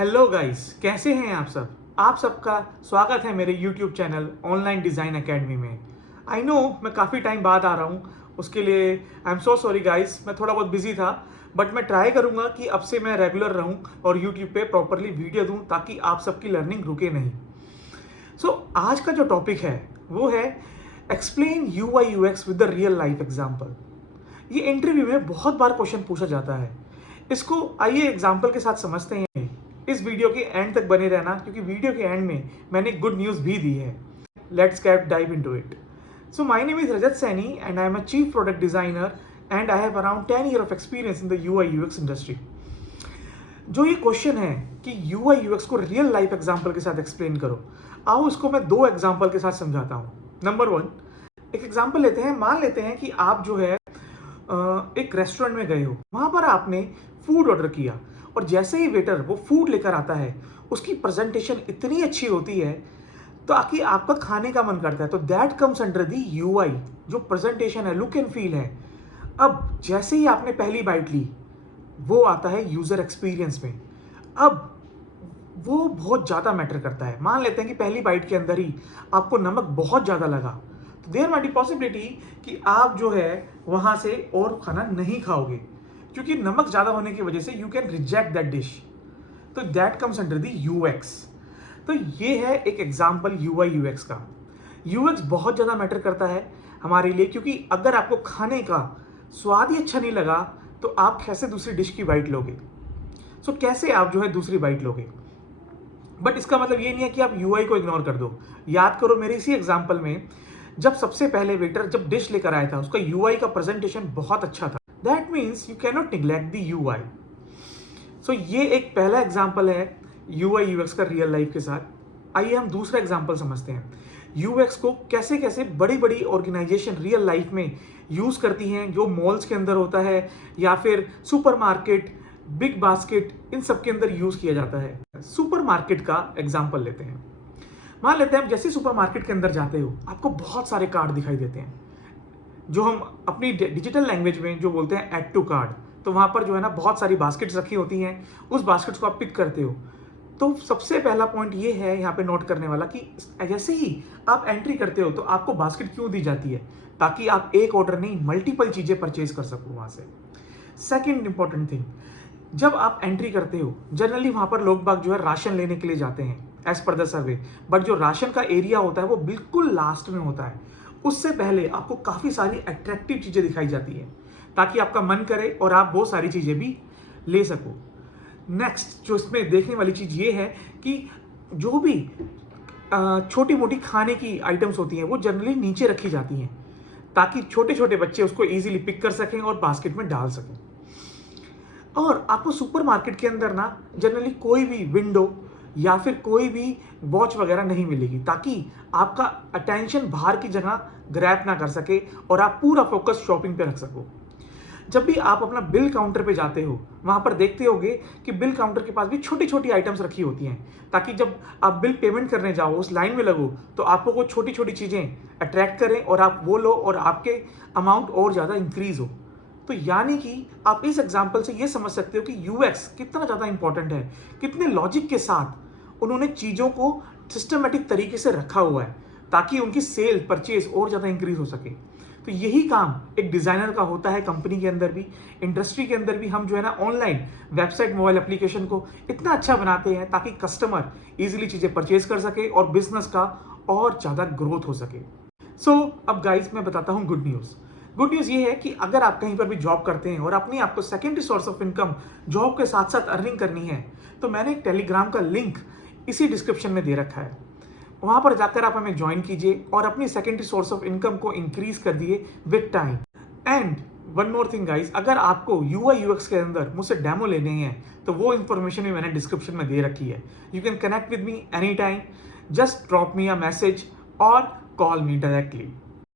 Hello guys, कैसे हैं आप सब। आप सबका स्वागत है मेरे YouTube channel online design academy में। आई नो मैं काफ़ी टाइम बाद आ रहा हूँ, उसके लिए I am so sorry guys. मैं थोड़ा बहुत बिजी था, बट मैं ट्राई करूँगा कि अब से मैं रेगुलर रहूँ और YouTube पे प्रॉपरली वीडियो दूँ ताकि आप सबकी लर्निंग रुके नहीं। आज का जो टॉपिक है वो है explain UI UX with the real life example. ये इंटरव्यू में बहुत बार क्वेश्चन पूछा जाता है। इसको आइए एग्जाम्पल के साथ समझते हैं। इस वीडियो के एंड तक बने रहना, क्योंकि वीडियो के एंड में मैंने गुड न्यूज़ भी दी है। Let's get dive into it. So my name is Rajat Saini and I am a chief product designer and I have around 10 years of experience in the UI UX industry. जो ये question है कि UI UX को real life example के साथ explain करो, आओ इसको मैं 2 एग्जाम्पल के साथ समझाता हूँ। नंबर 1, एक एग्जाम्पल लेते हैं। मान लेते हैं कि आप जो है एक रेस्टोरेंट में गए हो, वहां पर आपने फूड ऑर्डर किया और जैसे ही वेटर वो फूड लेकर आता है, उसकी प्रेजेंटेशन इतनी अच्छी होती है ताकि आपका खाने का मन करता है। तो that comes under the UI। जो प्रेजेंटेशन है, लुक एंड फील है। अब जैसे ही आपने पहली बाइट ली, वो आता है यूजर एक्सपीरियंस में। अब वो बहुत ज़्यादा मैटर करता है। मान लेते हैं कि पहली बाइट के अंदर ही आपको नमक बहुत ज़्यादा लगा, तो देयर माइट बी पॉसिबिलिटी कि आप जो है वहाँ से और खाना नहीं खाओगे, क्योंकि नमक ज़्यादा होने की वजह से you can reject that dish. तो that comes under the UX। तो ये है एक एग्जाम्पल UI UX का। UX बहुत ज़्यादा मैटर करता है हमारे लिए, क्योंकि अगर आपको खाने का स्वाद ही अच्छा नहीं लगा तो आप कैसे दूसरी डिश की बाइट लोगे। कैसे आप जो है दूसरी बाइट लोगे। बट इसका मतलब ये नहीं है कि आप UI को इग्नोर कर दो। याद करो मेरे इसी एग्जाम्पल में, जब सबसे पहले वेटर जब डिश लेकर आया था, उसका UI का प्रेजेंटेशन बहुत अच्छा था। That means you can not neglect the UI। ये एक पहला एग्जाम्पल है UI UX का रियल लाइफ के साथ। आइए हम दूसरा एग्जाम्पल समझते हैं। UX को कैसे कैसे बड़ी बड़ी ऑर्गेनाइजेशन रियल लाइफ में यूज करती हैं, जो मॉल्स के अंदर होता है या फिर सुपरमार्केट, बिग बास्केट, इन सब के अंदर यूज किया जाता है। सुपरमार्केट का एग्जाम्पल लेते हैं। मान लेते हैं आप जैसे सुपरमार्केट के अंदर जाते हो, आपको बहुत सारे कार्ड दिखाई देते हैं, जो हम अपनी डिजिटल लैंग्वेज में जो बोलते हैं ऐड टू कार्ड। तो वहाँ पर जो है ना बहुत सारी बास्केट्स रखी होती हैं, उस बास्केट्स को आप पिक करते हो। तो सबसे पहला पॉइंट ये है यहाँ पे नोट करने वाला कि जैसे ही आप एंट्री करते हो तो आपको बास्केट क्यों दी जाती है, ताकि आप एक ऑर्डर नहीं मल्टीपल चीज़ें परचेज कर सको वहाँ से। सेकेंड इंपॉर्टेंट थिंग, जब आप एंट्री करते हो, जनरली वहाँ पर लोग बाग जो है राशन लेने के लिए जाते हैं as per the survey, but जो राशन का एरिया होता है वो बिल्कुल लास्ट में होता है। उससे पहले आपको काफ़ी सारी अट्रैक्टिव चीज़ें दिखाई जाती हैं ताकि आपका मन करे और आप वो सारी चीज़ें भी ले सको। नेक्स्ट जो इसमें देखने वाली चीज़ ये है कि जो भी छोटी मोटी खाने की आइटम्स होती हैं वो जनरली नीचे रखी जाती हैं, ताकि छोटे छोटे बच्चे उसको ईजिली पिक कर सकें और बास्केट में डाल सकें। और आपको सुपरमार्केट के अंदर ना जनरली कोई भी विंडो या फिर कोई भी वॉच वगैरह नहीं मिलेगी, ताकि आपका अटेंशन बाहर की जगह ग्रैब ना कर सके और आप पूरा फोकस शॉपिंग पे रख सको। जब भी आप अपना बिल काउंटर पे जाते हो, वहां पर देखते होगे कि बिल काउंटर के पास भी छोटी छोटी आइटम्स रखी होती हैं, ताकि जब आप बिल पेमेंट करने जाओ, उस लाइन में लगो, तो आपको वो छोटी छोटी चीज़ें अट्रैक्ट करें और आप वो लो और आपके अमाउंट और ज़्यादा इंक्रीज हो। तो यानी कि आप इस एग्जाम्पल से ये समझ सकते हो कि UX कितना ज़्यादा इंपॉर्टेंट है, कितने लॉजिक के साथ उन्होंने चीज़ों को सिस्टमेटिक तरीके से रखा हुआ है ताकि उनकी सेल परचेज और ज़्यादा इंक्रीज हो सके। तो यही काम एक डिज़ाइनर का होता है, कंपनी के अंदर भी, इंडस्ट्री के अंदर भी। हम जो है ना ऑनलाइन वेबसाइट, मोबाइल एप्लीकेशन को इतना अच्छा बनाते हैं ताकि कस्टमर इजीली चीज़ें परचेज कर सके और बिजनेस का और ज़्यादा ग्रोथ हो सके। अब गाइस मैं बताता हूँ गुड न्यूज़। गुड न्यूज़ ये है कि अगर आप कहीं पर भी जॉब करते हैं और अपनी आपको secondary source of income job के साथ साथ अर्निंग करनी है, तो मैंने एक टेलीग्राम का लिंक इसी डिस्क्रिप्शन में दे रखा है। वहां पर जाकर आप हमें ज्वाइन कीजिए और अपनी सेकेंडरी सोर्स ऑफ इनकम को इंक्रीज कर दिए with time. And one more thing guys, अगर आपको UI UX के अंदर मुझसे डेमो लेने हैं तो वो इन्फॉर्मेशन भी मैंने डिस्क्रिप्शन में दे रखी है। You can connect with me any time, just drop me a message और कॉल मी डायरेक्टली।